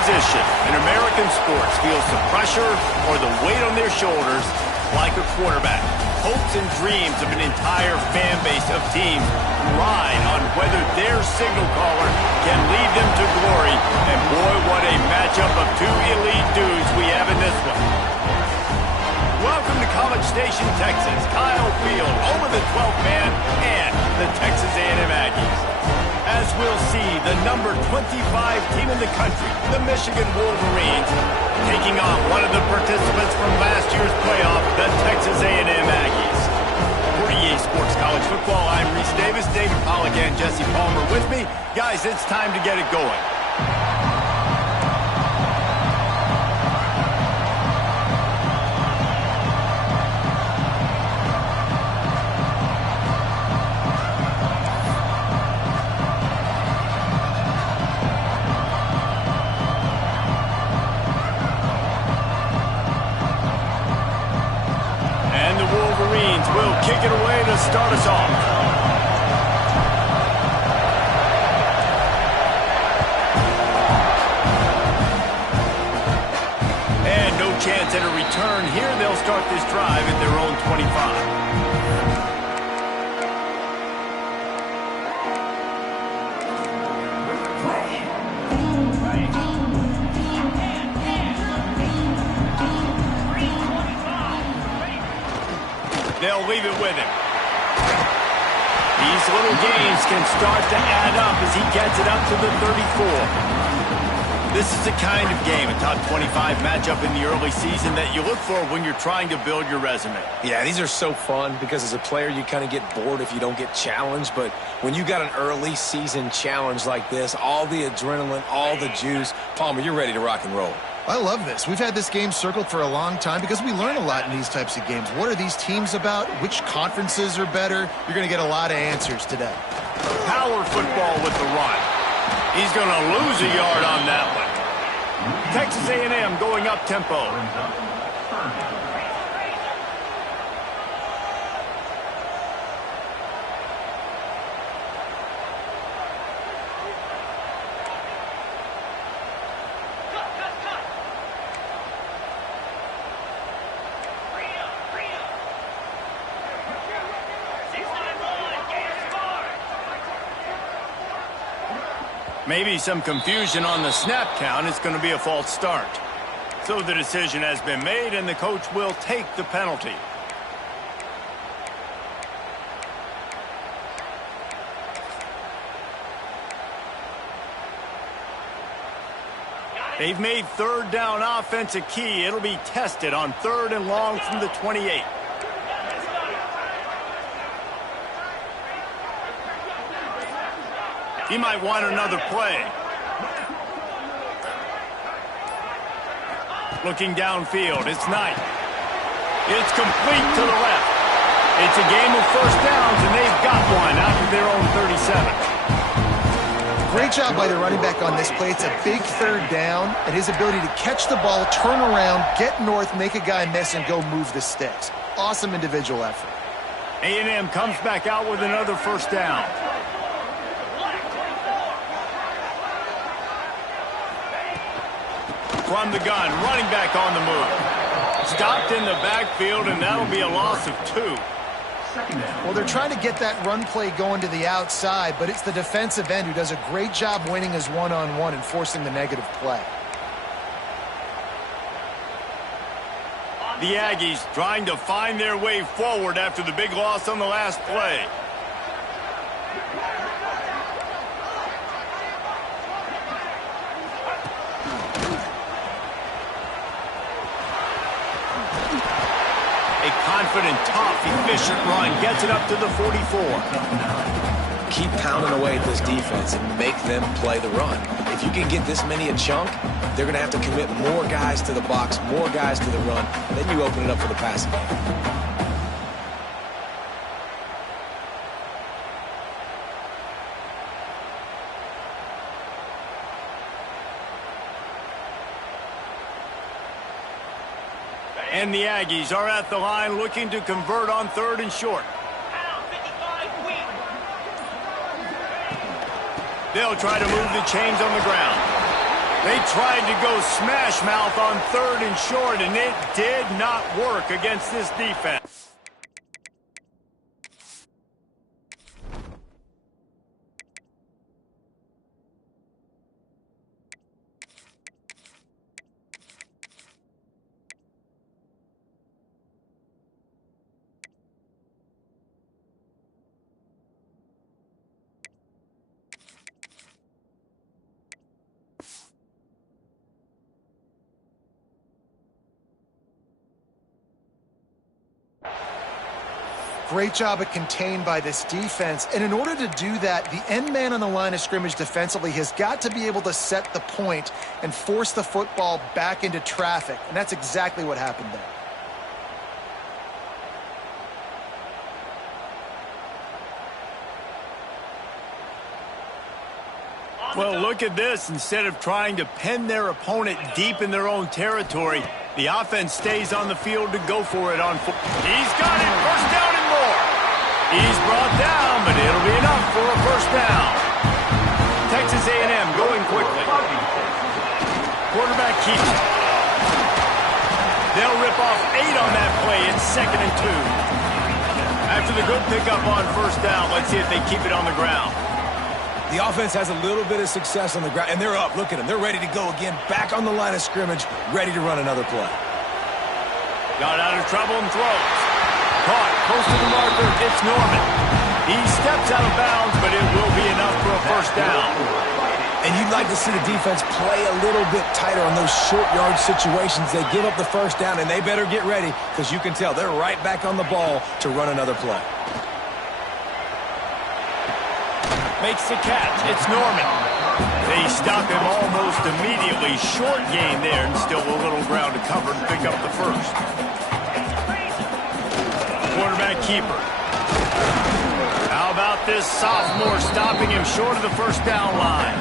position in American sports feels the pressure or the weight on their shoulders like a quarterback. Hopes and dreams of an entire fan base of teams ride on whether their signal caller can lead them to glory. And boy, what a matchup of two elite dudes we have in this one. Welcome to College Station, Texas. Kyle Field over the 12th man and the Texas A&M Aggies. As we'll see, the number 25 team in the country, the Michigan Wolverines, taking on one of the participants from last year's playoff, the Texas A&M Aggies. For EA Sports College Football, I'm Reese Davis, David Pollack, and Jesse Palmer with me. Guys, it's time to get it going. Will kick it away to start us off. And no chance at a return here. They'll start this drive at their own 25. They'll leave it with him. These little games can start to add up as he gets it up to the 34. This is the kind of game, a top 25 matchup in the early season, that you look for when you're trying to build your resume. Yeah, these are so fun because as a player you kind of get bored if you don't get challenged, but when you got an early season challenge like this, all the adrenaline, all the juice, Palmer, you're ready to rock and roll. I love this. We've had this game circled for a long time because we learn a lot in these types of games. What are these teams about? Which conferences are better? You're going to get a lot of answers today. Power football with the run. He's going to lose a yard on that one. Texas A&M going up tempo. Maybe some confusion on the snap count. It's going to be a false start. So the decision has been made, and the coach will take the penalty. They've made third down offense a key. It'll be tested on 3rd and long from the 28. He might want another play. Looking downfield, it's Knight. It's complete to the left. It's a game of first downs, and they've got one out of their own 37. Great job by the running back on this play. It's a big third down, and his ability to catch the ball, turn around, get north, make a guy miss, and go move the sticks. Awesome individual effort. A&M comes back out with another first down. From the gun, running back on the move. Stopped in the backfield, and that'll be a loss of 2. Well, they're trying to get that run play going to the outside, but it's the defensive end who does a great job winning his one-on-one and forcing the negative play. The Aggies trying to find their way forward after the big loss on the last play. Confident, tough, efficient run. Gets it up to the 44. Keep pounding away at this defense and make them play the run. If you can get this many a chunk, they're going to have to commit more guys to the box, more guys to the run. Then you open it up for the passing game. And the Aggies are at the line looking to convert on 3rd and short. They'll try to move the chains on the ground. They tried to go smash mouth on 3rd and short, and it did not work against this defense. Great job of contained by this defense. And in order to do that, the end man on the line of scrimmage defensively has got to be able to set the point and force the football back into traffic. And that's exactly what happened there. Well, look at this. Instead of trying to pen their opponent deep in their own territory, the offense stays on the field to go for it on foot. He's got it. First down and more. He's brought down, but it'll be enough for a first down. Texas A&M going quickly. Quarterback keeps it. They'll rip off 8 on that play. It's 2nd and 2. After the good pickup on first down, let's see if they keep it on the ground. The offense has a little bit of success on the ground, and they're up. Look at them. They're ready to go again, back on the line of scrimmage, ready to run another play. Got out of trouble and throws. Caught, close to the marker, it's Norman. He steps out of bounds, but it will be enough for a first down. And you'd like to see the defense play a little bit tighter on those short yard situations. They give up the first down, and they better get ready, because you can tell they're right back on the ball to run another play. Makes the catch. It's Norman. They stop him almost immediately. Short gain there, and still a little ground to cover to pick up the first. Quarterback keeper. How about this sophomore stopping him short of the first down line?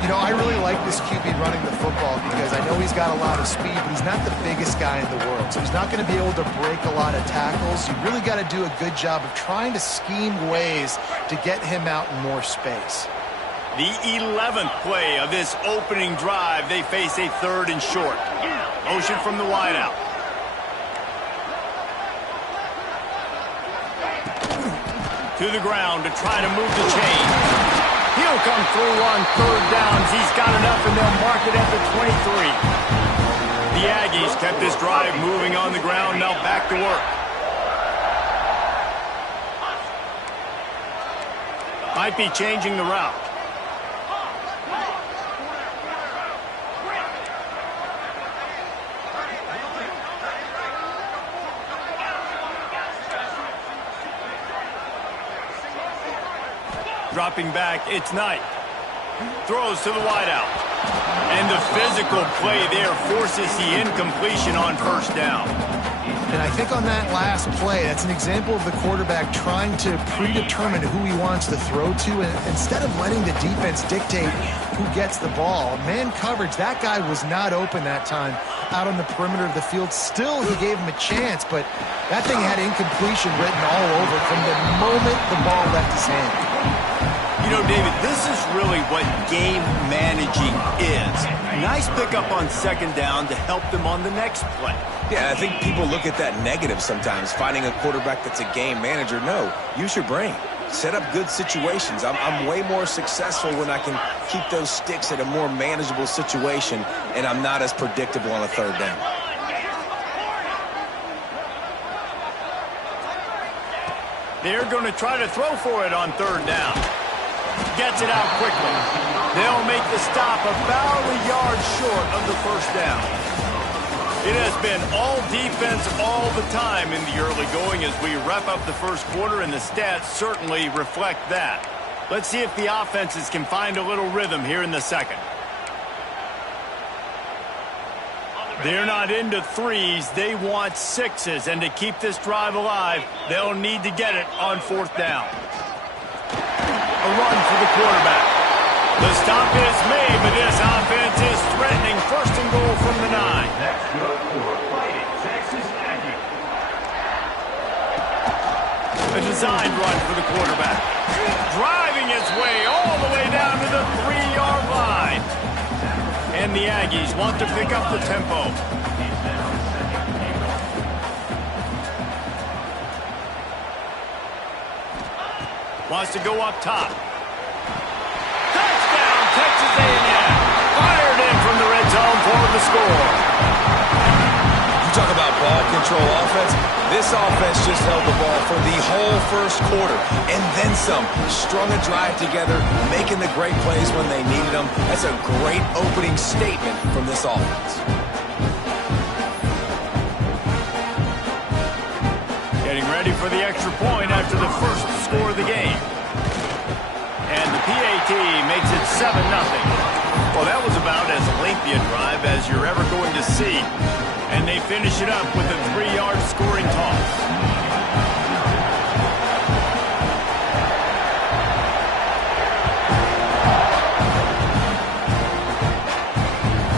You know, I really like this QB running the football because I know he's got a lot of speed, but he's not the biggest guy in the world. So he's not going to be able to break a lot of tackles. You really got to do a good job of trying to scheme ways to get him out in more space. The 11th play of this opening drive, they face a 3rd and short. Motion from the wideout. To the ground to try to move the chain. He'll come through on 3rd downs. He's got enough, and they'll mark it at the 23. The Aggies kept this drive moving on the ground. Now back to work. Might be changing the route. Dropping back, it's Knight. Throws to the wideout. And the physical play there forces the incompletion on first down. And I think on that last play, that's an example of the quarterback trying to predetermine who he wants to throw to, and instead of letting the defense dictate who gets the ball. Man coverage, that guy was not open that time out on the perimeter of the field. Still, he gave him a chance, but that thing had incompletion written all over from the moment the ball left his hand. You know, David, this is really what game managing is. Nice pickup on 2nd down to help them on the next play. Yeah, I think people look at that negative sometimes, finding a quarterback that's a game manager. No, use your brain. Set up good situations. I'm way more successful when I can keep those sticks at a more manageable situation, and I'm not as predictable on a 3rd down. They're going to try to throw for it on 3rd down. Gets it out quickly. They'll make the stop about a yard short of the first down. It has been all defense all the time in the early going as we wrap up the first quarter, and the stats certainly reflect that. Let's see if the offenses can find a little rhythm here in the second. They're not into 3s. They want 6s, and to keep this drive alive, they'll need to get it on 4th down. A run for the quarterback. The stop is made, but this offense is threatening. 1st and goal from the 9. A designed run for the quarterback. Driving his way all the way down to the 3-yard line. And the Aggies want to pick up the tempo. Wants to go up top. Touchdown, Texas A&M. Fired in from the red zone for the score. You talk about ball control offense. This offense just held the ball for the whole first quarter and then some. Strung a drive together, making the great plays when they needed them. That's a great opening statement from this offense. Getting ready for the extra point after the first score of the game. And the PAT makes it 7-0. Well, that was about as lengthy a drive as you're ever going to see. And they finish it up with a 3-yard scoring toss.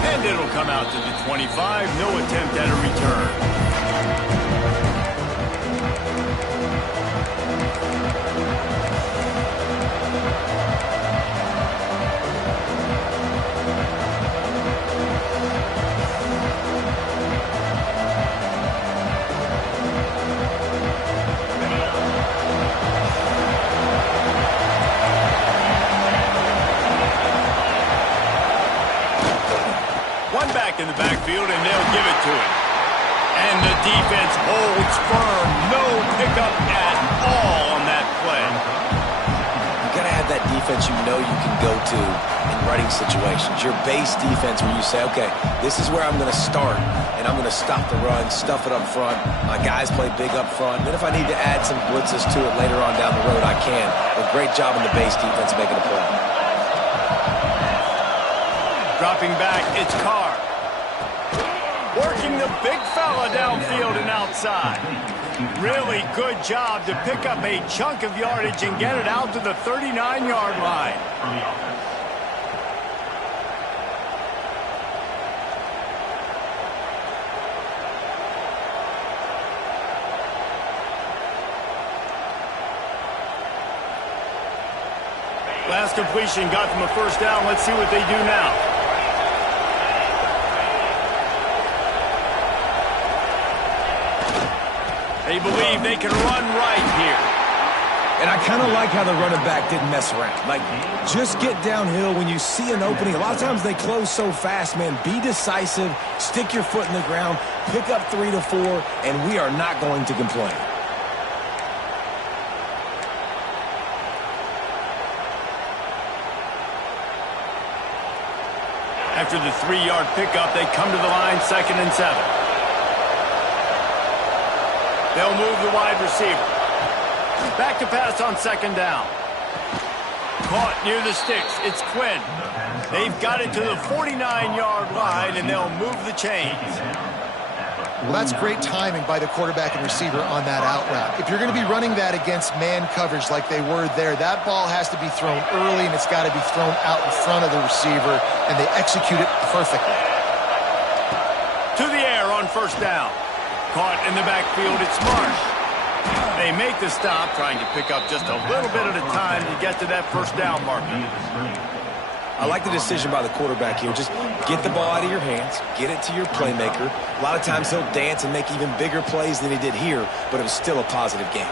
And it'll come out to the 25. No attempt at a return. In the backfield, and they'll give it to him. And the defense holds firm. No pickup at all on that play. You got to have that defense you know you can go to in running situations. Your base defense where you say, okay, this is where I'm going to start, and I'm going to stop the run, stuff it up front. My guys play big up front. Then if I need to add some blitzes to it later on down the road, I can. But great job in the base defense making a play. Dropping back, it's Carr. Working the big fella downfield and outside. Really good job to pick up a chunk of yardage and get it out to the 39-yard line. Last completion got them a first down. Let's see what they do now. They believe they can run right here. And I kind of like how the running back didn't mess around. Like, just get downhill when you see an opening. A lot of times they close so fast, man. Be decisive, stick your foot in the ground, pick up 3 to 4, and we are not going to complain. After the 3-yard pickup, they come to the line, 2nd and 7. They'll move the wide receiver. Back to pass on 2nd down. Caught near the sticks. It's Quinn. They've got it to the 49-yard line, and they'll move the chains. Well, that's great timing by the quarterback and receiver on that out route. If you're going to be running that against man coverage like they were there, that ball has to be thrown early, and it's got to be thrown out in front of the receiver, and they execute it perfectly. To the air on 1st down. Caught in the backfield, it's Marsh. They make the stop, trying to pick up just a little bit at a time to get to that 1st down marker. I like the decision by the quarterback here. Just get the ball out of your hands, get it to your playmaker. A lot of times he'll dance and make even bigger plays than he did here, but it was still a positive game.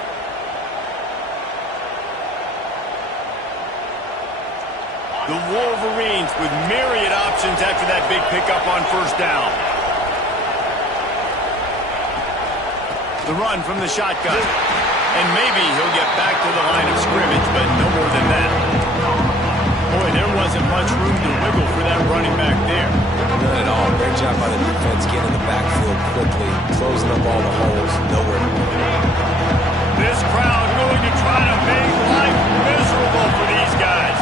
The Wolverines with myriad options after that big pickup on 1st down. The run from the shotgun. And maybe he'll get back to the line of scrimmage, but no more than that. Boy, there wasn't much room to wiggle for that running back there. None at all. Great job by the defense getting in the backfield quickly, closing up all the holes, nowhere to go. This crowd going to try to make life miserable for these guys.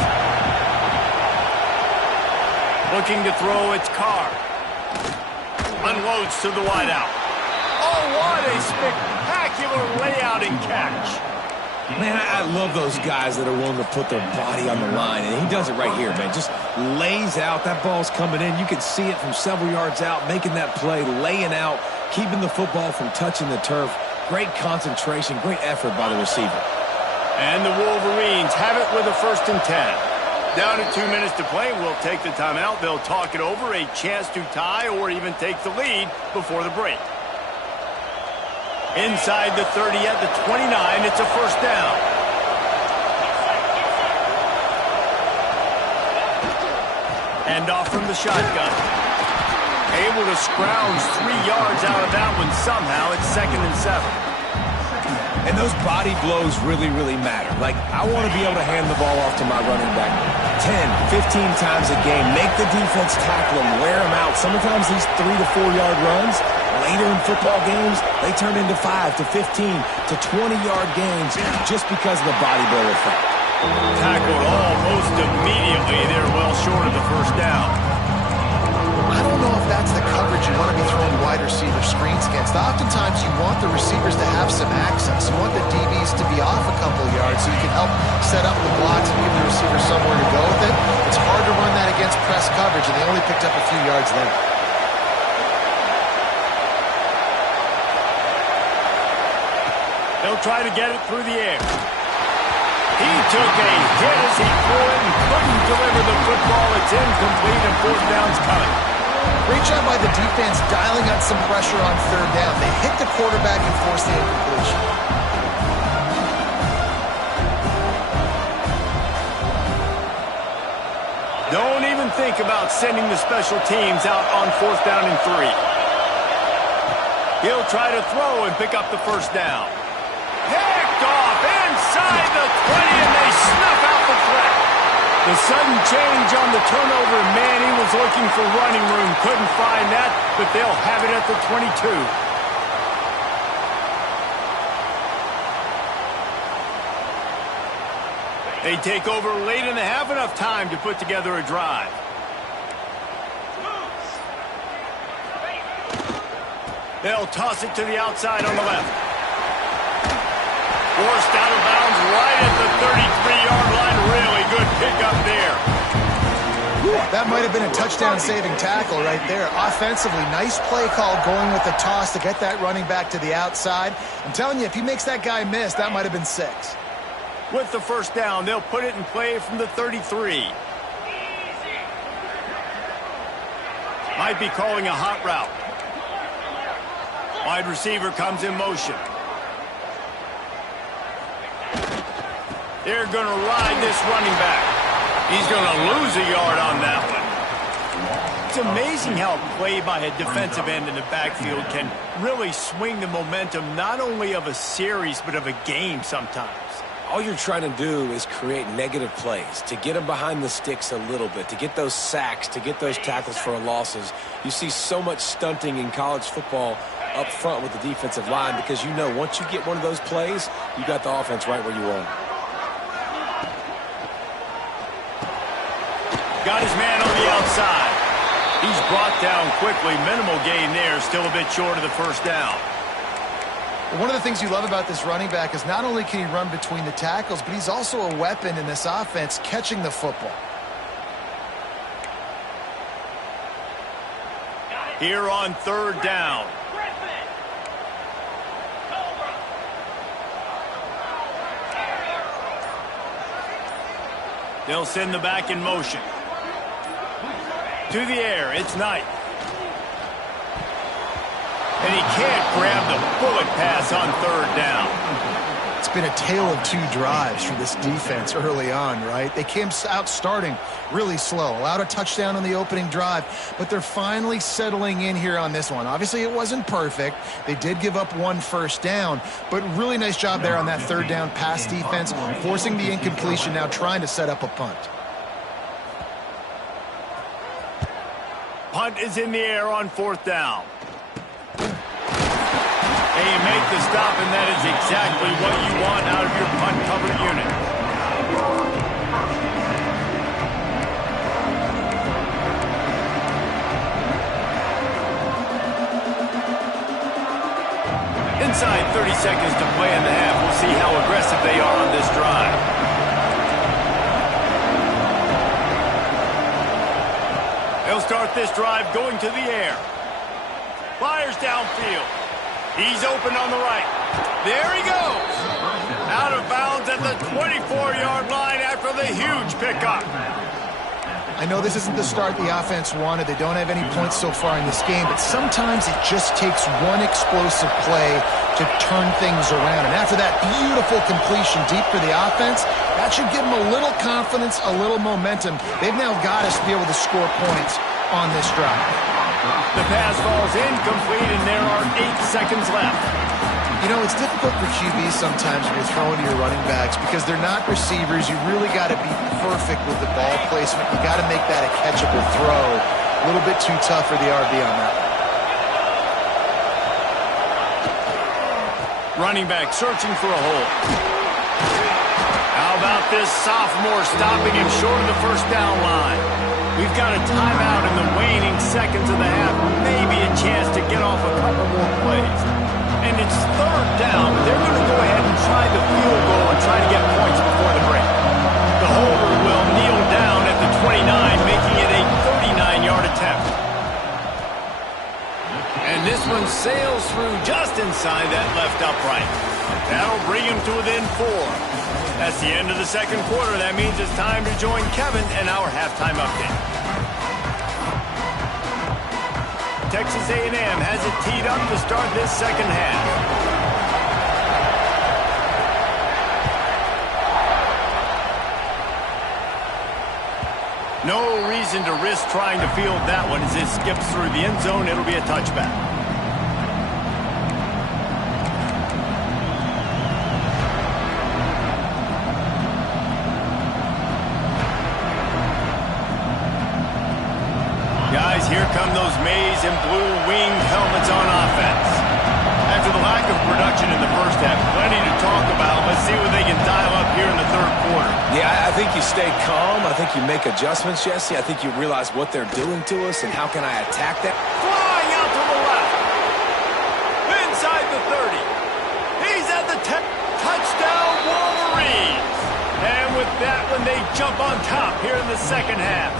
Looking to throw, it's Carr. Unloads to the wideout. Oh, what a spectacular layout and catch. Man, I love those guys that are willing to put their body on the line, and he does it right here, man. Just lays out. That ball's coming in. You can see it from several yards out, making that play, laying out, keeping the football from touching the turf. Great concentration, great effort by the receiver. And the Wolverines have it with a 1st and 10. Down to 2 minutes to play. We'll take the timeout. They'll talk it over. A chance to tie or even take the lead before the break. Inside the 30 at the 29. It's a first down. And off from the shotgun. Able to scrounge 3 yards out of that one somehow. It's 2nd and 7. And those body blows really, really matter. Like, I want to be able to hand the ball off to my running back 10, 15 times a game. Make the defense tackle him, wear him out. Sometimes these 3 to 4 yard runs, later in football games, they turn into 5 to 15 to 20-yard games just because of the body blow effect. Tackled almost immediately. They're well short of the first down. I don't know if that's the coverage you want to be throwing wide receiver screens against. Oftentimes you want the receivers to have some access. You want the DBs to be off a couple of yards so you can help set up the blocks and give the receiver somewhere to go with it. It's hard to run that against press coverage, and they only picked up a few yards there. They'll try to get it through the air. He took a hit as he threw it and couldn't deliver the football. It's incomplete and 4th down's coming. Great job by the defense dialing up some pressure on 3rd down. They hit the quarterback and forced the incompletion. Don't even think about sending the special teams out on 4th down and 3. He'll try to throw and pick up the first down. Picked off inside the 20, and they snuff out the threat. The sudden change on the turnover, man, he was looking for running room. Couldn't find that, but they'll have it at the 22. They take over late in the half, enough time to put together a drive. They'll toss it to the outside on the left. Forced out of bounds right at the 33-yard line. Really good pickup there. That might have been a touchdown-saving tackle right there. Offensively, nice play call going with the toss to get that running back to the outside. I'm telling you, if he makes that guy miss, that might have been 6. With the first down, they'll put it in play from the 33. Might be calling a hot route. Wide receiver comes in motion. They're going to ride this running back. He's going to lose a yard on that one. It's amazing how a play by a defensive end in the backfield can really swing the momentum not only of a series but of a game sometimes. All you're trying to do is create negative plays, to get them behind the sticks a little bit, to get those sacks, to get those tackles for losses. You see so much stunting in college football up front with the defensive line because you know once you get one of those plays, you got the offense right where you want. Got his man on the outside. He's brought down quickly. Minimal gain there. Still a bit short of the first down. One of the things you love about this running back is not only can he run between the tackles, but he's also a weapon in this offense catching the football. Here on 3rd down. They'll send the back in motion. To the air, it's Knight. And he can't grab the bullet pass on 3rd down. It's been a tale of 2 drives for this defense early on, right? They came out starting really slow, allowed a touchdown on the opening drive, but they're finally settling in here on this one. Obviously, it wasn't perfect. They did give up 1 first down, but really nice job there on that 3rd down pass defense, forcing the incompletion, now trying to set up a punt. Punt is in the air on 4th down. And you make the stop, and that is exactly what you want out of your punt cover unit. Inside 30 seconds to play in the half. We'll see how aggressive they are on this drive. They'll start this drive going to the air. Fires downfield. He's open on the right. There he goes. Out out of bounds at the 24-yard line after the huge pickup. I know this isn't the start the offense wanted. They don't have any points so far in this game, but sometimes it just takes one explosive play to turn things around. And after that beautiful completion deep for the offense, that should give them a little confidence, a little momentum. They've now got us to be able to score points on this drive. The pass falls incomplete, and there are 8 seconds left. You know, it's difficult for QBs sometimes when you're throwing to your running backs because they're not receivers. You really got to be perfect with the ball placement. You got to make that a catchable throw. A little bit too tough for the RB on that. Running back searching for a hole. How about this sophomore stopping him short of the first down line? We've got a timeout in the waning seconds of the half. Maybe a chance to get off a couple more plays. And it's third down. They're going to go ahead and try the field goal and try to get points before the break. The holder will kneel down at the 29, making it a 39-yard attempt. And this one sails through just inside that left upright. That'll bring him to within 4. That's the end of the second quarter. That means it's time to join Kevin and our halftime update. Texas A&M has it teed up to start this second half. No reason to risk trying to field that one as it skips through the end zone. It'll be a touchback. Guys, here come those maize and blue winged helmets on offense. After the lack of production in the first half, plenty to talk about. Let's see what they can dial up here in the third quarter. Yeah, I think you stay calm. I think you make adjustments, Jesse. I think you realize what they're doing to us and how can I attack that. Flying out to the left. Inside the 30. He's at the 10. Touchdown, Wolverines. And with that one, they jump on top here in the second half.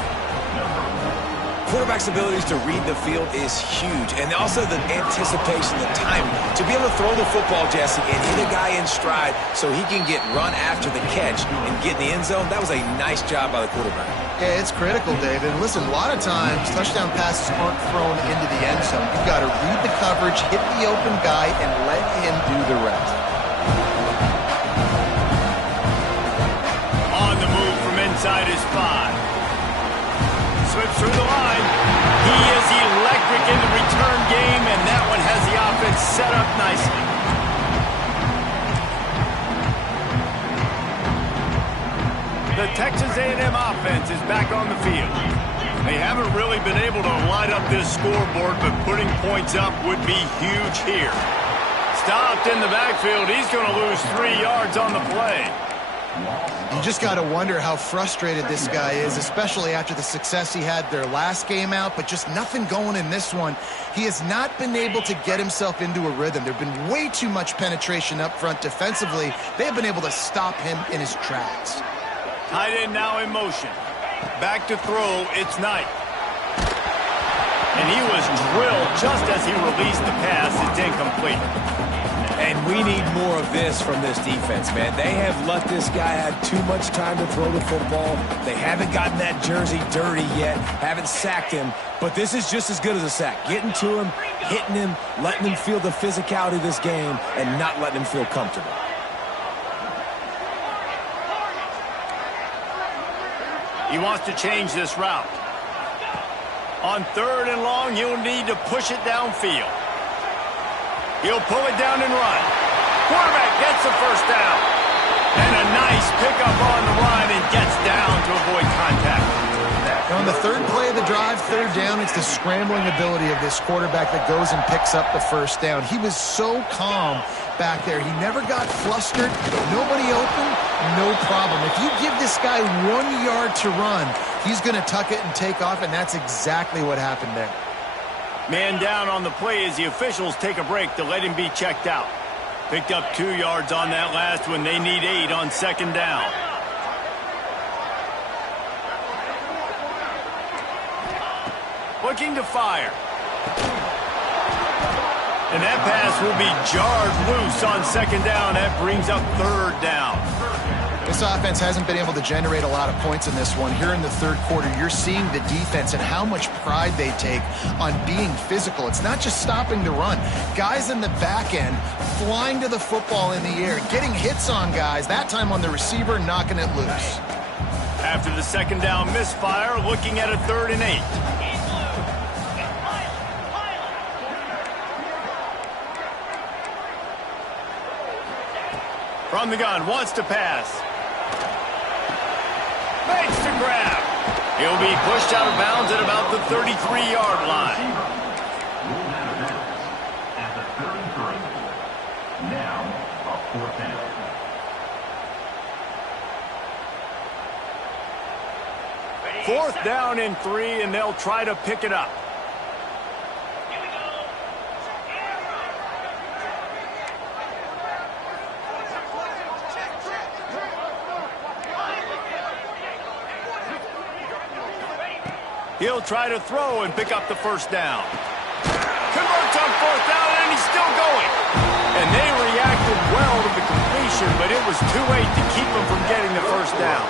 Quarterback's abilities to read the field is huge, and also the anticipation, the timing. To be able to throw the football, Jesse, and hit a guy in stride so he can get run after the catch and get in the end zone, that was a nice job by the quarterback. Yeah, it's critical, David. And listen, a lot of times, touchdown passes aren't thrown into the end zone. You've got to read the coverage, hit the open guy, and let him do the rest. On the move from inside his 5. Slips through the line. He is electric in the return game, and that one has the offense set up nicely. The Texas A&M offense is back on the field. They haven't really been able to light up this scoreboard, but putting points up would be huge here. Stopped in the backfield. He's going to lose 3 yards on the play. You just got to wonder how frustrated this guy is, especially after the success he had their last game out, but just nothing going in this one. He has not been able to get himself into a rhythm. There have been way too much penetration up front defensively. They have been able to stop him in his tracks. Tight end now in motion. Back to throw, it's Knight. And he was drilled just as he released the pass. It's incomplete. And we need more of this from this defense, man. They have let this guy have too much time to throw the football. They haven't gotten that jersey dirty yet, haven't sacked him. But this is just as good as a sack. Getting to him, hitting him, letting him feel the physicality of this game, and not letting him feel comfortable. He wants to change this route. On 3rd and long, he'll need to push it downfield. He'll pull it down and run. Quarterback gets the first down. And a nice pickup on the run and gets down to avoid contact. On the third play of the drive, 3rd down, it's the scrambling ability of this quarterback that goes and picks up the first down. He was so calm back there. He never got flustered. Nobody open, no problem. If you give this guy 1 yard to run, he's going to tuck it and take off, and that's exactly what happened there. Man down on the play as the officials take a break to let him be checked out. Picked up 2 yards on that last one. They need 8 on 2nd down. Looking to fire. And that pass will be jarred loose on second down. That brings up third down. This offense hasn't been able to generate a lot of points in this one. Here in the third quarter, you're seeing the defense and how much pride they take on being physical. It's not just stopping the run. Guys in the back end flying to the football in the air, getting hits on guys, that time on the receiver, knocking it loose. After the second down misfire, looking at a 3rd and 8. From the gun, wants to pass. Makes the grab. He'll be pushed out of bounds at about the 33-yard line. At the 33. Now, a 4th down. Fourth down and 3, and they'll try to pick it up. He'll try to throw and pick up the first down. Converts on 4th down, and he's still going. And they reacted well to the completion, but it was too late to keep him from getting the first down.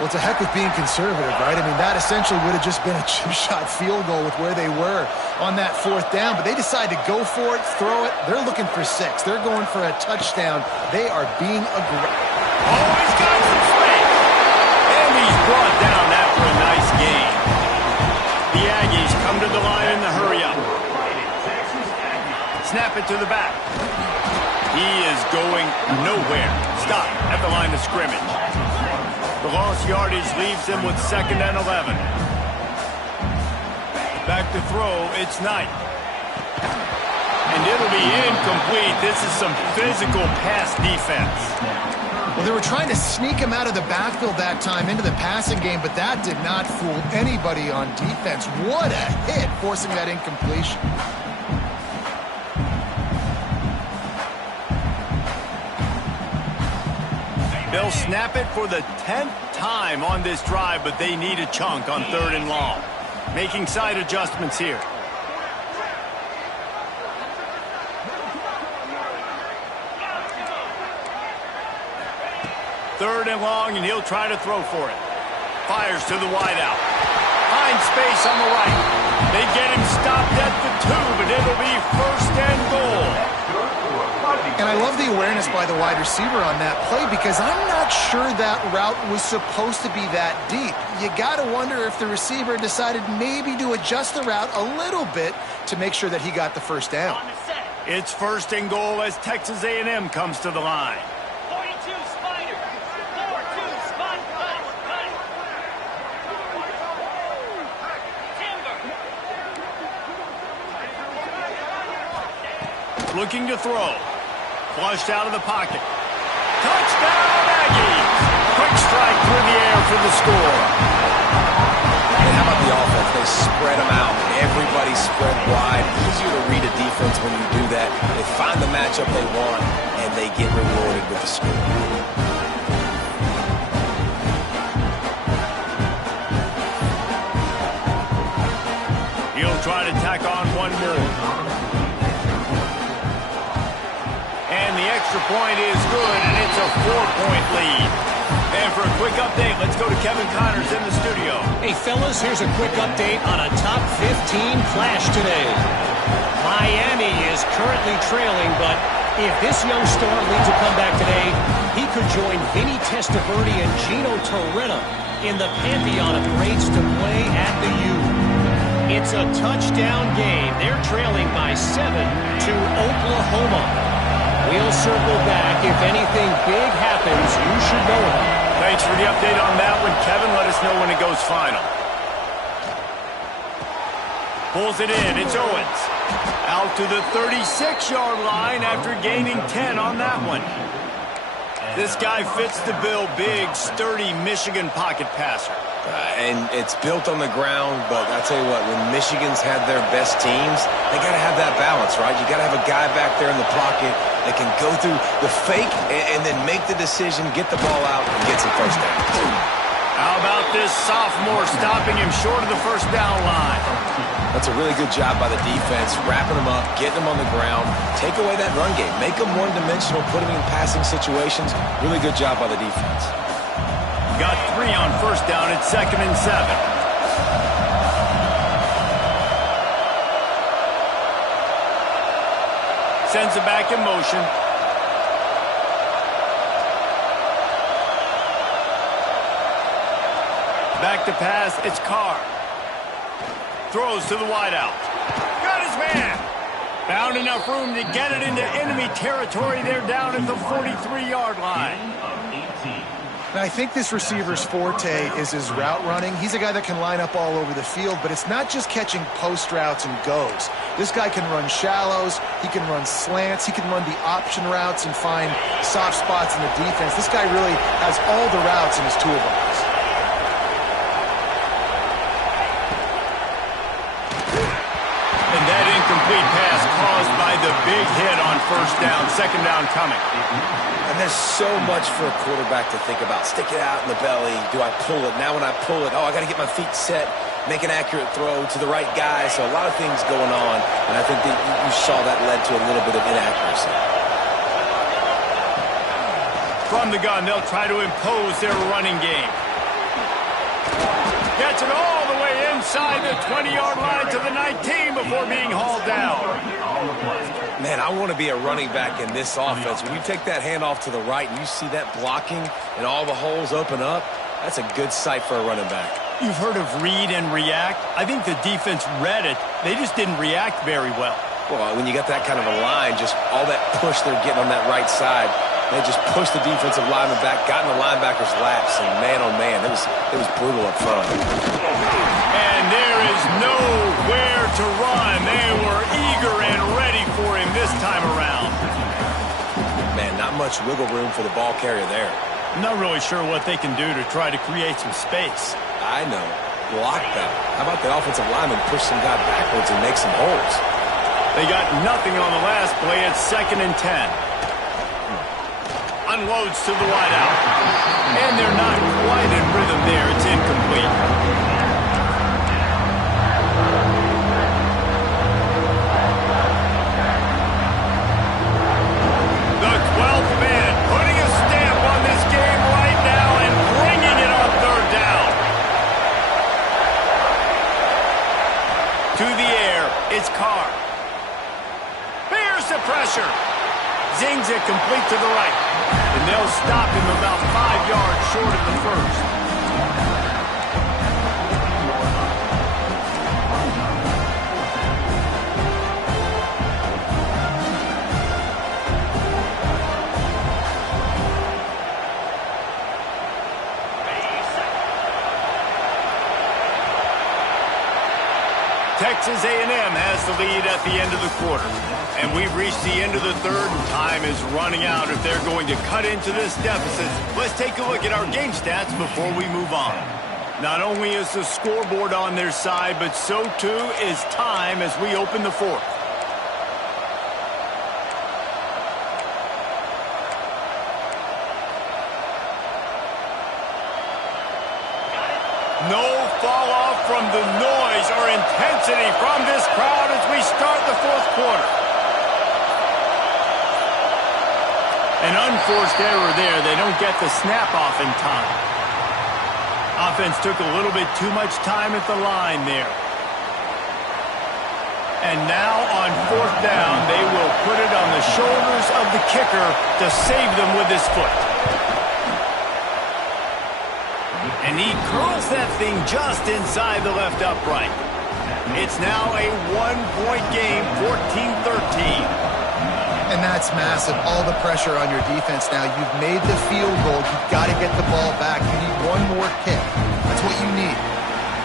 Well, it's a heck of being conservative, right? I mean, that essentially would have just been a chip-shot field goal with where they were on that 4th down, but they decide to go for it, throw it. They're looking for 6. They're going for a touchdown. They are being aggressive. Oh, he's got some space. And he's brought down after a nice gain. The Aggies come to the line in the hurry-up. Snap it to the back. He is going nowhere. Stop at the line of scrimmage. The lost yardage leaves him with 2nd and 11. Back to throw, it's Knight. And it'll be incomplete. This is some physical pass defense. Well, they were trying to sneak him out of the backfield that time into the passing game, but that did not fool anybody on defense. What a hit, forcing that incompletion. They'll snap it for the 10th time on this drive, but they need a chunk on 3rd and long. Making side adjustments here. Third and long, and he'll try to throw for it. Fires to the wideout. Finds space on the right. They get him stopped at the 2, but it'll be 1st and goal. And I love the awareness by the wide receiver on that play because I'm not sure that route was supposed to be that deep. You got to wonder if the receiver decided maybe to adjust the route a little bit to make sure that he got the first down. It's 1st and goal as Texas A&M comes to the line. 42 Spider. 4-2 spot. Timber. Looking to throw. Flushed out of the pocket. Touchdown, Aggies! Quick strike through the air for the score. And how about the offense? They spread them out. Everybody spread wide. Easier to read a defense when you do that. They find the matchup they want, and they get rewarded with the score. He'll try to tack on one more. And the extra point is good, and it's a 4-point lead. And for a quick update, let's go to Kevin Connors in the studio. Hey, fellas, here's a quick update on a top 15 flash today. Miami is currently trailing, but if this young star leads a comeback today, he could join Vinny Testaverde and Gino Torretta in the pantheon of greats to play at the U. It's a touchdown game. They're trailing by 7 to Oklahoma. We'll circle back. If anything big happens, you should know it. Thanks for the update on that one, Kevin. Let us know when it goes final. Pulls it in. It's Owens. Out to the 36-yard line after gaining 10 on that one. This guy fits the bill. Big, sturdy Michigan pocket passer. And it's built on the ground, but I tell you what, when Michigan's had their best teams, they got to have that balance, right? You got to have a guy back there in the pocket that can go through the fake and then make the decision, get the ball out, and get some first down. How about this sophomore stopping him short of the first down line? That's a really good job by the defense, wrapping them up, getting them on the ground, take away that run game, make them one-dimensional, put them in passing situations. Really good job by the defense. Got 3 on first down at 2nd and 7. Sends it back in motion. Back to pass, it's Carr. Throws to the wideout. Got his man. Found enough room to get it into enemy territory. They're down at the 43-yard line. And I think this receiver's forte is his route running. He's a guy that can line up all over the field, but it's not just catching post routes and goes. This guy can run shallows, he can run slants, he can run the option routes and find soft spots in the defense. This guy really has all the routes in his toolbox. And that incomplete pass caused by the big hit on first down. 2nd down coming. And there's so much for a quarterback to think about. Stick it out in the belly. Do I pull it? Now when I pull it, I got to get my feet set, make an accurate throw to the right guy. So a lot of things going on, and I think that you saw that led to a little bit of inaccuracy. From the gun, they'll try to impose their running game. Gets it all the way inside the 20-yard line to the 19 before being hauled down. Man, I want to be a running back in this offense. When you take that handoff to the right and you see that blocking and all the holes open up, that's a good sight for a running back. You've heard of read and react. I think the defense read it. They just didn't react very well. Well, when you got that kind of a line, just all that push they're getting on that right side, they just pushed the defensive lineman back, got in the linebacker's laps, and man, oh man, it was brutal up front. And there is nowhere to run. They were eager and ready for him this time around. Man, not much wiggle room for the ball carrier there. I'm not really sure what they can do to try to create some space. I know. Block that. How about the offensive lineman push some guy backwards and make some holes? They got nothing on the last play at 2nd and 10. Unloads to the wideout. And they're not quite in rhythm there. It's incomplete. The 12th man putting a stamp on this game right now and bringing it on 3rd down. To the air, it's Carr. Bears the pressure. Zings it complete to the right. And they'll stop him about 5 yards short of the first. Texas A&M has the lead at the end of the quarter. And we've reached the end of the 3rd, and time is running out if they're going to cut into this deficit. Let's take a look at our game stats before we move on. Not only is the scoreboard on their side, but so too is time as we open the 4th. No fall off from the noise or intensity from this crowd as we start the 4th quarter. An unforced error there. They don't get the snap off in time. Offense took a little bit too much time at the line there. And now on 4th down, they will put it on the shoulders of the kicker to save them with his foot. And he curls that thing just inside the left upright. It's now a 1-point game, 14-13. And that's massive. All the pressure on your defense now. You've made the field goal. You've got to get the ball back. You need one more kick. That's what you need.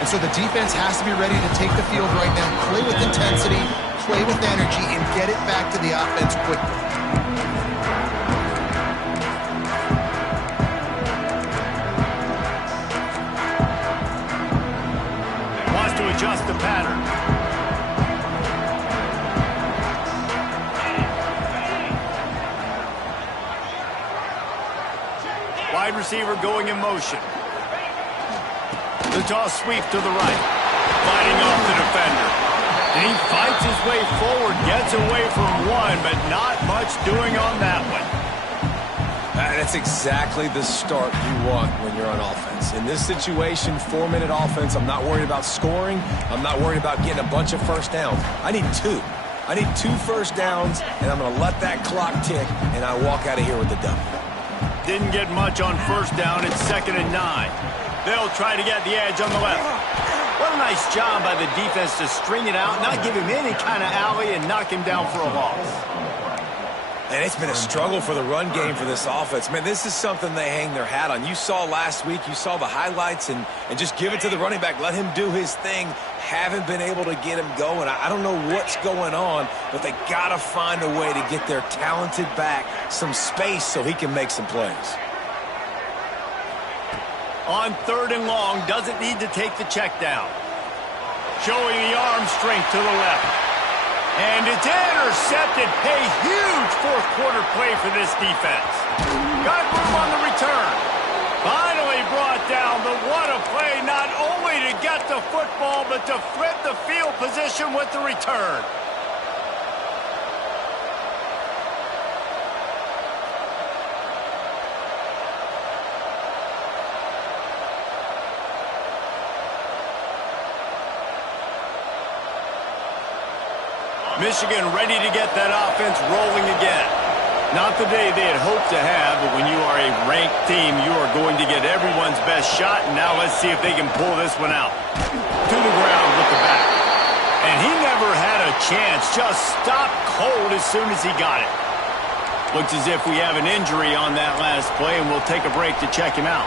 And so the defense has to be ready to take the field right now, play with intensity, play with energy, and get it back to the offense quickly. Wants to adjust the pattern. Wide receiver going in motion. The toss sweep to the right. Fighting off the defender. And he fights his way forward, gets away from one, but not much doing on that one. That's exactly the start you want when you're on offense. In this situation, 4-minute offense, I'm not worried about scoring. I'm not worried about getting a bunch of first downs. I need 2. I need 2 first downs, and I'm going to let that clock tick, and I walk out of here with the W. Didn't get much on first down. It's 2nd and 9. They'll try to get the edge on the left. What a nice job by the defense to string it out, not give him any kind of alley, and knock him down for a loss. And it's been a struggle for the run game for this offense. Man, this is something they hang their hat on. You saw last week, you saw the highlights, and just give it to the running back. Let him do his thing. Haven't been able to get him going. I don't know what's going on, but they got to find a way to get their talented back some space so he can make some plays. On 3rd and long, doesn't need to take the check down. Showing the arm strength to the left. And it's intercepted. A huge fourth-quarter play for this defense. Got room on the return. Finally brought down, but what a play, not only to get the football, but to flip the field position with the return. Michigan ready to get that offense rolling again. Not the day they had hoped to have, but when you are a ranked team, you are going to get everyone's best shot, and now let's see if they can pull this one out. To the ground with the back. And he never had a chance, just stopped cold as soon as he got it. Looks as if we have an injury on that last play, and we'll take a break to check him out.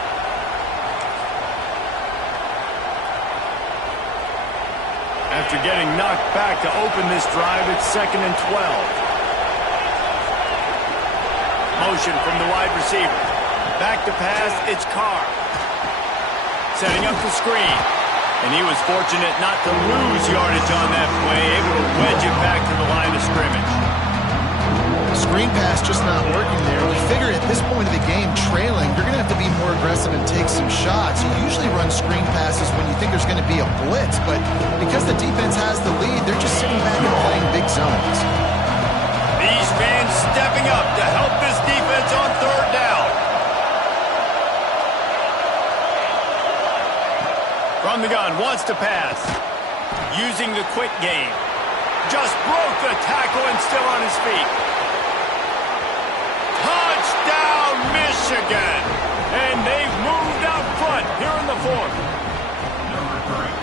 After getting knocked back to open this drive, it's 2nd and 12. Motion from the wide receiver. Back to pass, it's Carr. Setting up the screen. And he was fortunate not to lose yardage on that play, able to wedge it back to the line of scrimmage. Screen pass just not working there. We figure at this point of the game, trailing, you're going to have to be more aggressive and take some shots. You usually run screen passes when you think there's going to be a blitz, but because the defense has the lead, they're just sitting back and playing big zones. These fans stepping up to help this defense on 3rd down. From the gun, wants to pass. Using the quick game. Just broke the tackle and still on his feet. Touchdown, Michigan! And they've moved out front here in the 4th.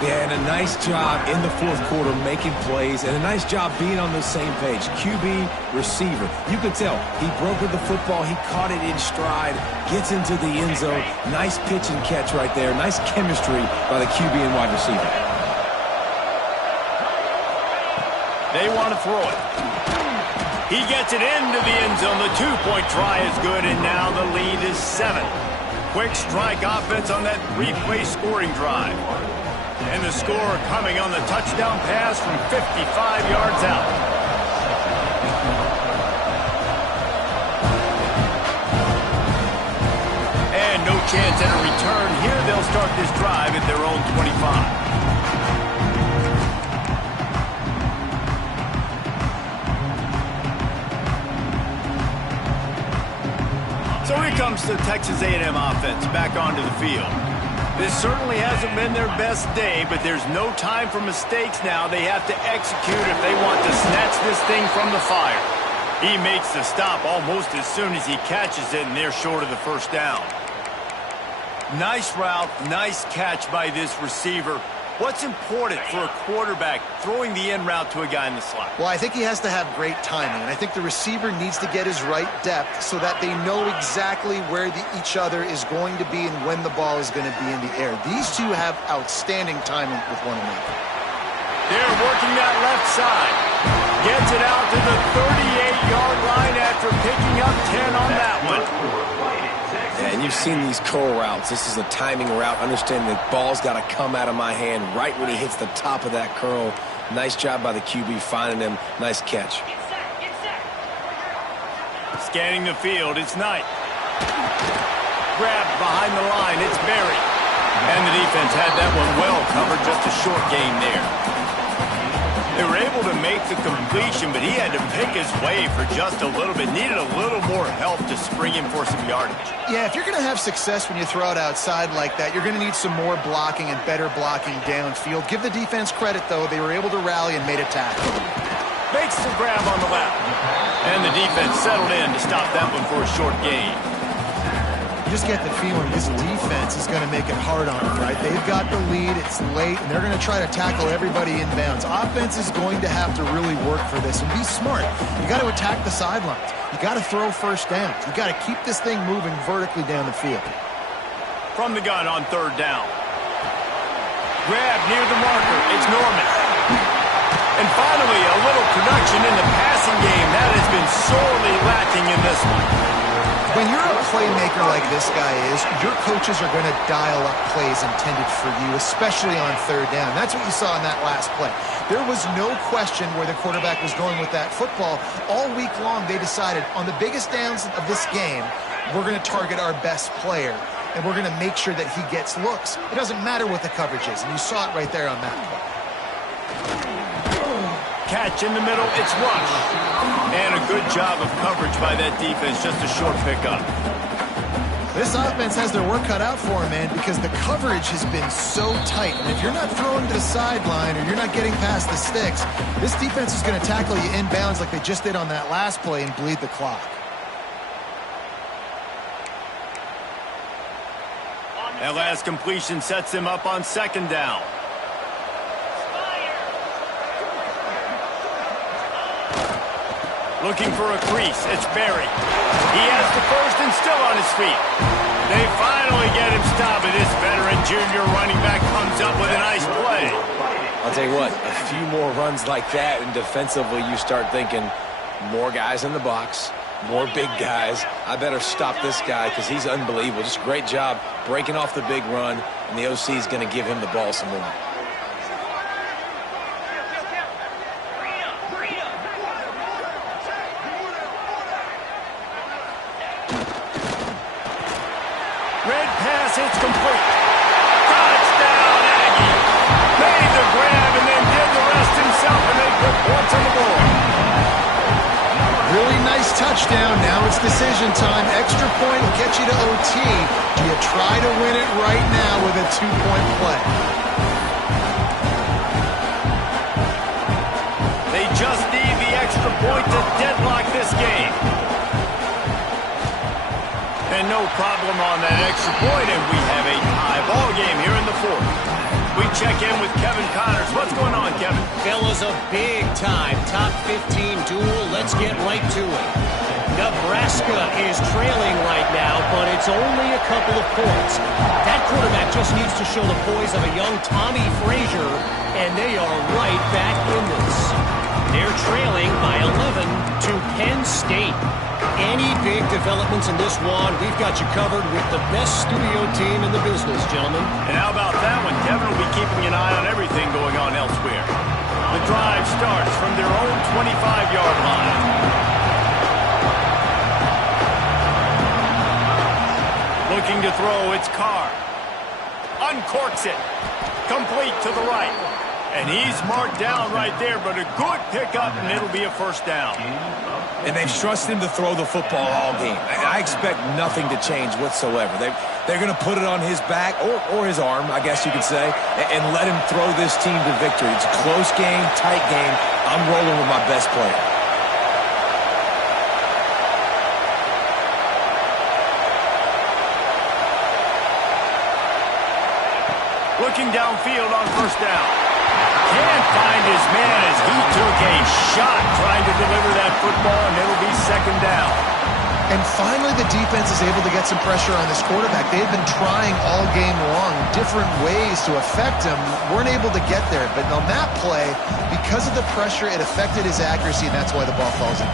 Yeah, and a nice job in the 4th quarter making plays, and a nice job being on the same page. QB, receiver. You could tell he brokered the football, he caught it in stride, gets into the end zone. Nice pitch and catch right there. Nice chemistry by the QB and wide receiver. They want to throw it. He gets it into the end zone. The 2-point try is good, and now the lead is 7. Quick strike offense on that 3-play scoring drive. And the score coming on the touchdown pass from 55 yards out. And no chance at a return here. They'll start this drive at their own 25. So here comes the Texas A&M offense back onto the field. This certainly hasn't been their best day, but there's no time for mistakes now. They have to execute if they want to snatch this thing from the fire. He makes the stop almost as soon as he catches it, and they're short of the first down. Nice route, nice catch by this receiver. What's important for a quarterback throwing the in route to a guy in the slot? Well, I think he has to have great timing, and I think the receiver needs to get his right depth so that they know exactly where each other is going to be and when the ball is going to be in the air. These two have outstanding timing with one another. They're working that left side. Gets it out to the 38-yard line after picking up 10 on that one. Yeah, and you've seen these curl routes. This is a timing route. Understanding the ball's got to come out of my hand right when he hits the top of that curl. Nice job by the QB finding him. Nice catch. Scanning the field, it's Knight. Grabbed behind the line, it's Berry. And the defense had that one well covered, just a short gain there. They were able to make the completion, but he had to pick his way for just a little bit. Needed a little more help to spring him for some yardage. Yeah, if you're going to have success when you throw it outside like that, you're going to need some more blocking and better blocking downfield. Give the defense credit, though. They were able to rally and made a tackle. Makes the grab on the left. And the defense settled in to stop that one for a short gain. You just get the feeling this defense is going to make it hard on them, right? They've got the lead, it's late, and they're going to try to tackle everybody inbounds. Offense is going to have to really work for this and be smart. You got to attack the sidelines. You got to throw first downs. You got to keep this thing moving vertically down the field. From the gun on third down. Grab near the marker. It's Norman. And finally, a little production in the passing game. That has been sorely lacking in this one. When you're a playmaker like this guy is, your coaches are going to dial up plays intended for you, especially on third down. That's what you saw in that last play. There was no question where the quarterback was going with that football. All week long, they decided on the biggest downs of this game, we're going to target our best player, and we're going to make sure that he gets looks. It doesn't matter what the coverage is, and you saw it right there on that play. Catch in the middle, it's Rush. And a good job of coverage by that defense, just a short pickup. This offense has their work cut out for them, man, because the coverage has been so tight. And if you're not throwing to the sideline or you're not getting past the sticks, this defense is going to tackle you inbounds like they just did on that last play and bleed the clock. That last completion sets them up on second down. Looking for a crease. It's Barry. He has the first and still on his feet. They finally get him stopped, and this veteran junior running back comes up with a nice play. I'll tell you what, a few more runs like that, and defensively you start thinking more guys in the box, more big guys. I better stop this guy because he's unbelievable. Just a great job breaking off the big run, and the OC is going to give him the ball some more. It's complete. Touchdown, Aggie. Made the grab and then did the rest himself, and they put points on the board. Really nice touchdown. Now it's decision time. Extra point will get you to OT. Do you try to win it right now with a two-point play? They just need the extra point to deadlock this game. And no problem on that extra point, and we have a tie ball game here in the fourth. We check in with Kevin Connors. What's going on, Kevin? Fellas, a big-time top 15 duel. Let's get right to it. Nebraska is trailing right now, but it's only a couple of points. That quarterback just needs to show the poise of a young Tommy Frazier, and they are right back in this. They're trailing by 11 to Penn State. Any big developments in this one, we've got you covered with the best studio team in the business, gentlemen. And how about that one? Kevin will be keeping an eye on everything going on elsewhere. The drive starts from their own 25-yard line. Looking to throw, it's Carr. Uncorks it. Complete to the right. And he's marked down right there, but a good pickup, and it'll be a first down. And they've trusted him to throw the football all game. I expect nothing to change whatsoever. They're going to put it on his back, or his arm, I guess you could say, and let him throw this team to victory. It's a close game, tight game. I'm rolling with my best player. Looking downfield on first down. Can't find his man as he took a shot trying to deliver that football, and it'll be second down. And finally, the defense is able to get some pressure on this quarterback. They've been trying all game long different ways to affect him. Weren't able to get there. But on that play, because of the pressure, it affected his accuracy, and that's why the ball falls in.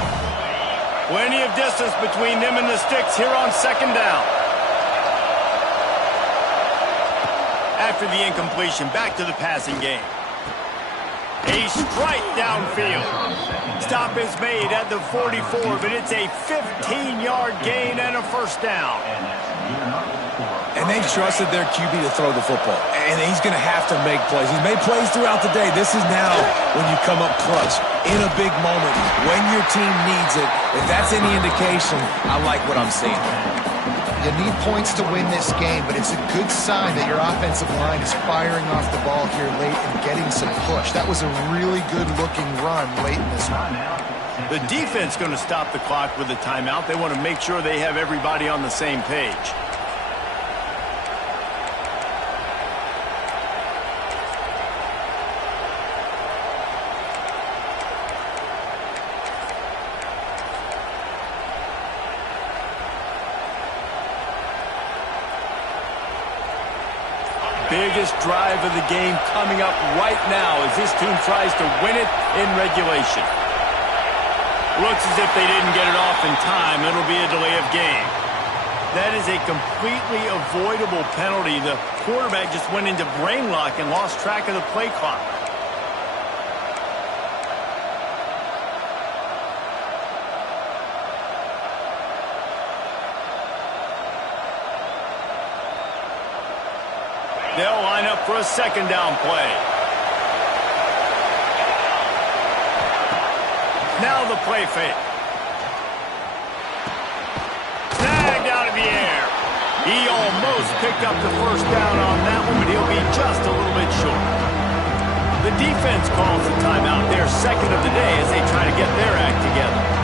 Plenty of distance between them and the sticks here on second down. After the incompletion, back to the passing game. A strike downfield. Stop is made at the 44, but it's a 15-yard gain and a first down. And they've trusted their QB to throw the football. And he's going to have to make plays. He's made plays throughout the day. This is now when you come up clutch in a big moment when your team needs it. If that's any indication, I like what I'm seeing. You need points to win this game, but it's a good sign that your offensive line is firing off the ball here late and getting some push. That was a really good-looking run late in this one. The defense going to stop the clock with a timeout. They want to make sure they have everybody on the same page. Biggest drive of the game coming up right now as this team tries to win it in regulation. Looks as if they didn't get it off in time. It'll be a delay of game. That is a completely avoidable penalty. The quarterback just went into brain lock and lost track of the play clock. They'll line up for a second down play. Now the play fake. Snagged out of the air. He almost picked up the first down on that one, but he'll be just a little bit short. The defense calls the timeout, their second of the day, as they try to get their act together.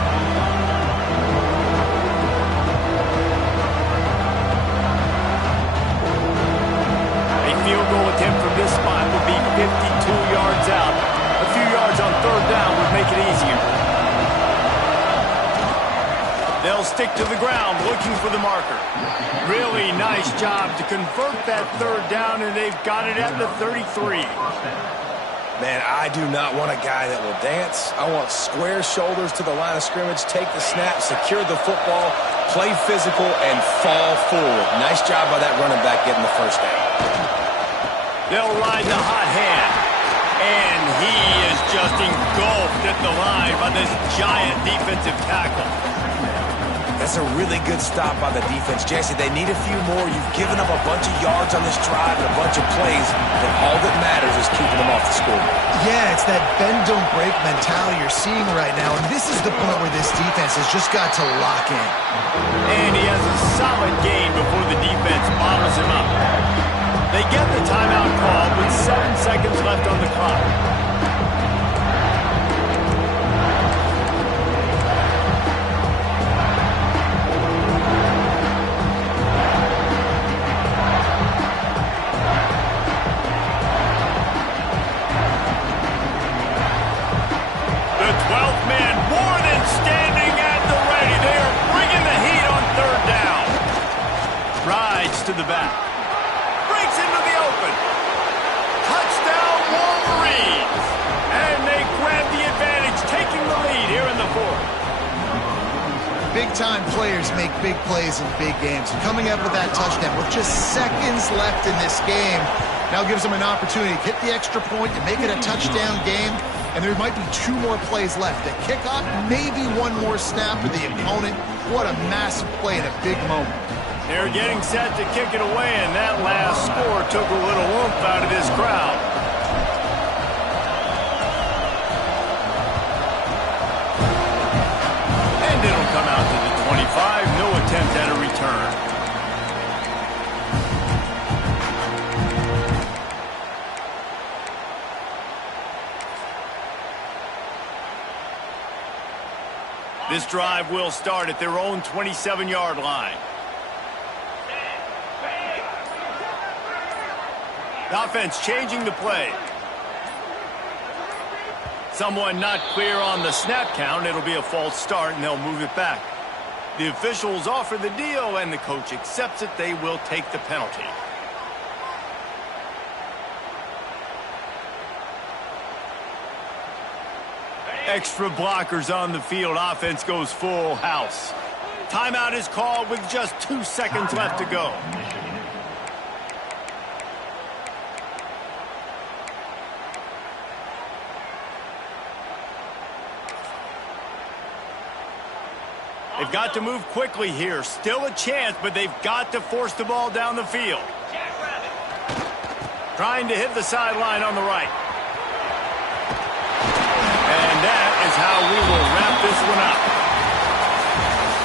Field goal attempt from this spot would be 52 yards out. A few yards on third down would make it easier. They'll stick to the ground looking for the marker. Really nice job to convert that third down, and they've got it at the 33. Man, I do not want a guy that will dance. I want square shoulders to the line of scrimmage, take the snap, secure the football, play physical, and fall forward. Nice job by that running back getting the first down. They'll ride the hot hand. And he is just engulfed at the line by this giant defensive tackle. That's a really good stop by the defense. Jesse, they need a few more. You've given up a bunch of yards on this drive and a bunch of plays, but all that matters is keeping them off the scoreboard. Yeah, it's that bend, don't break mentality you're seeing right now, and this is the point where this defense has just got to lock in. And he has a solid gain before the defense bottles him up. They get the timeout call with 7 seconds left on the clock. The 12th man more than standing at the ready. They are bringing the heat on third down. Rides to the back. Into the open. Touchdown Wolverines. And they grab the advantage, taking the lead here in the fourth. Big-time players make big plays in big games. And coming up with that touchdown with just seconds left in this game now gives them an opportunity to hit the extra point and make it a touchdown game. And there might be 2 more plays left. The kickoff, maybe 1 more snap for the opponent. What a massive play in a big moment. They're getting set to kick it away, and that last score took a little oomph out of this crowd. And it'll come out to the 25. No attempt at a return. This drive will start at their own 27-yard line. The offense changing the play. Someone not clear on the snap count. It'll be a false start, and they'll move it back. The officials offer the deal, and the coach accepts it. They will take the penalty. Extra blockers on the field. Offense goes full house. Timeout is called with just 2 seconds left to go. They've got to move quickly here. Still a chance, but they've got to force the ball down the field. Trying to hit the sideline on the right. And that is how we will wrap this one up.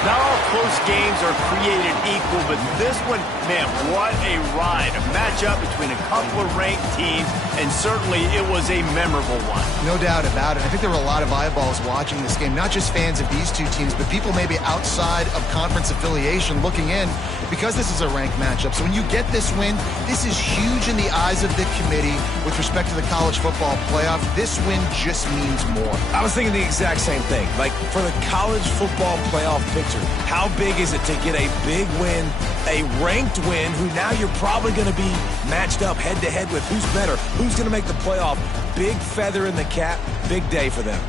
Not all close games are created equal, but this one, man, what a ride. A matchup between a couple of ranked teams, and certainly it was a memorable one. No doubt about it. I think there were a lot of eyeballs watching this game, not just fans of these two teams, but people maybe outside of conference affiliation looking in, because this is a ranked matchup. So when you get this win, this is huge in the eyes of the committee with respect to the college football playoff. This win just means more. I was thinking the exact same thing. Like, for the college football playoff picture, how big is it to get a big win, a ranked win, who now you're probably going to be matched up head-to-head with who's better, who's going to make the playoff. Big feather in the cap, big day for them.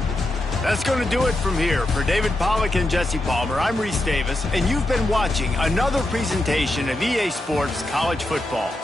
That's going to do it from here. For David Pollack and Jesse Palmer, I'm Reese Davis, and you've been watching another presentation of EA Sports College Football.